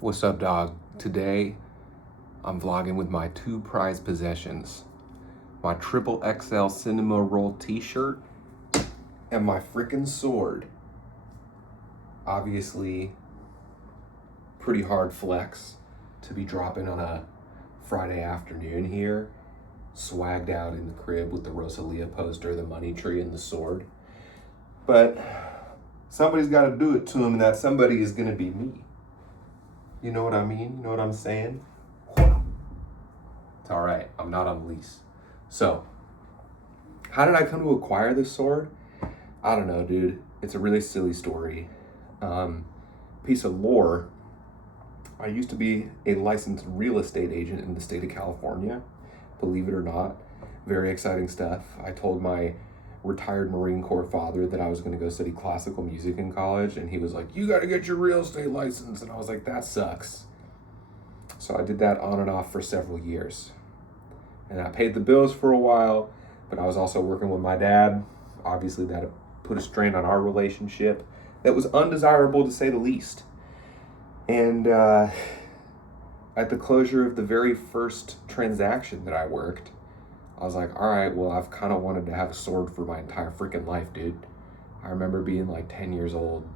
What's up, dog? Today, I'm vlogging with my two prized possessions. My triple XL cinema roll t-shirt and my freaking sword. Obviously, pretty hard flex to be dropping on a Friday afternoon here, swagged out in the crib with the Rosalia poster, the money tree, and the sword. But somebody's got to do it to him, and that somebody is going to be me. You know what I mean? You know what I'm saying? It's all right. I'm not on lease. So, how did I come to acquire this sword? I don't know, dude. It's a really silly story. Piece of lore. I used to be a licensed real estate agent in the state of California. Believe it or not. Very exciting stuff. I told my retired Marine Corps father that I was going to go study classical music in college, and he was like, "You got to get your real estate license." And I was like, "That sucks." So I did that on and off for several years. And I paid the bills for a while, but I was also working with my dad. Obviously, that put a strain on our relationship that was undesirable, to say the least. And at the closure of the very first transaction that I worked, I was like, all right, well, I've kind of wanted to have a sword for my entire freaking life, dude. I remember being like 10 years old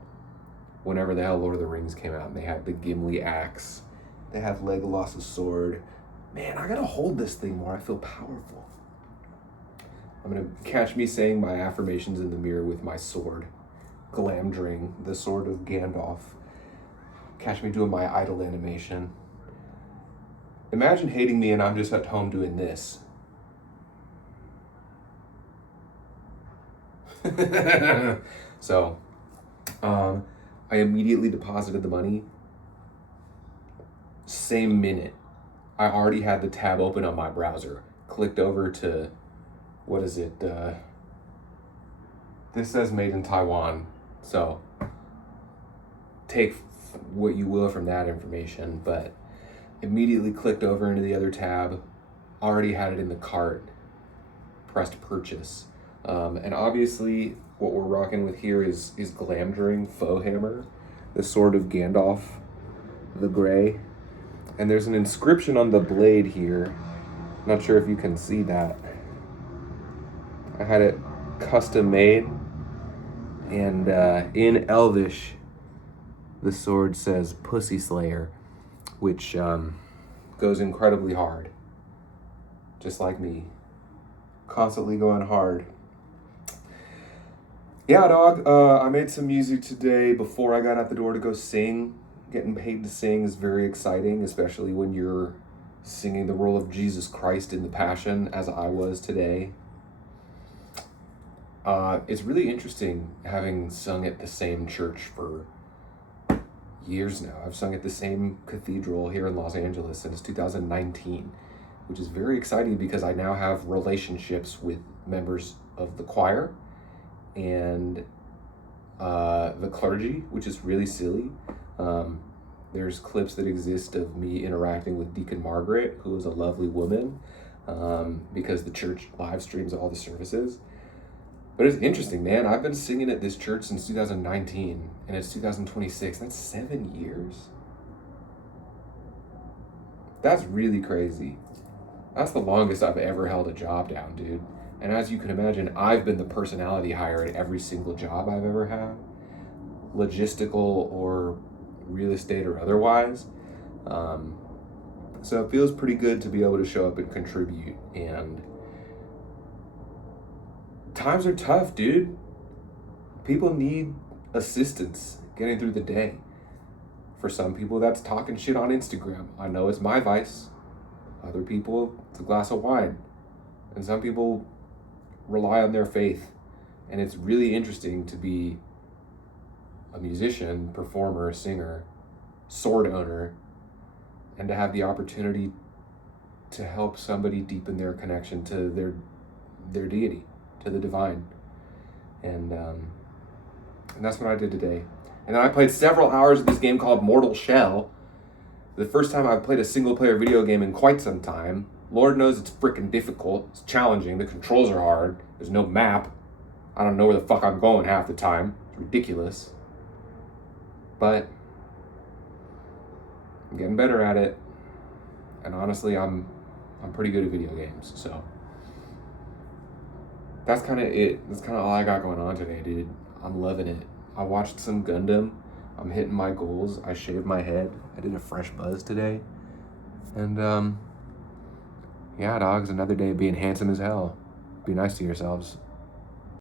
whenever the hell Lord of the Rings came out, and they had the Gimli axe. They have Legolas' sword. Man, I gotta hold this thing more. I feel powerful. I'm gonna catch me saying my affirmations in the mirror with my sword. Glamdring, the sword of Gandalf. Catch me doing my idol animation. Imagine hating me and I'm just at home doing this. So, I immediately deposited the money. Same minute, I already had the tab open on my browser. Clicked over to, what is it? This says made in Taiwan. So, take what you will from that information, but immediately clicked over into the other tab. Already had it in the cart. Pressed purchase. And obviously, what we're rocking with here is Glamdring Faux Hammer, the sword of Gandalf the Grey. And there's an inscription on the blade here. Not sure if you can see that. I had it custom made. And in Elvish, the sword says Pussy Slayer, which goes incredibly hard. Just like me. Constantly going hard. Yeah, dog, I made some music today before I got out the door to go sing. Getting paid to sing is very exciting, especially when you're singing the role of Jesus Christ in the Passion, as I was today. It's really interesting having sung at the same church for years now. I've sung at the same cathedral here in Los Angeles since 2019, which is very exciting because I now have relationships with members of the choir and the clergy, which is really silly. There's clips that exist of me interacting with Deacon Margaret, who is a lovely woman, because the church live streams all the services. But it's interesting, man. I've been singing at this church since 2019, and it's 2026. That's 7 years. That's really crazy. That's the longest I've ever held a job down, dude. And as you can imagine, I've been the personality hire at every single job I've ever had, logistical or real estate or otherwise. So it feels pretty good to be able to show up and contribute. And times are tough, dude. People need assistance getting through the day. For some people, that's talking shit on Instagram. I know it's my vice. Other people, it's a glass of wine. And some people rely on their faith. And it's really interesting to be a musician, performer, singer, sword owner, and to have the opportunity to help somebody deepen their connection to their deity, to the divine. And that's what I did today. And then I played several hours of this game called Mortal Shell. The first time I've played a single-player video game in quite some time. Lord knows it's freaking difficult. It's challenging. The controls are hard. There's no map. I don't know where the fuck I'm going half the time. It's ridiculous. But I'm getting better at it. And honestly, I'm pretty good at video games, so that's kind of it. That's kind of all I got going on today, dude. I'm loving it. I watched some Gundam. I'm hitting my goals. I shaved my head. I did a fresh buzz today. And, yeah, dogs, another day being handsome as hell. Be nice to yourselves.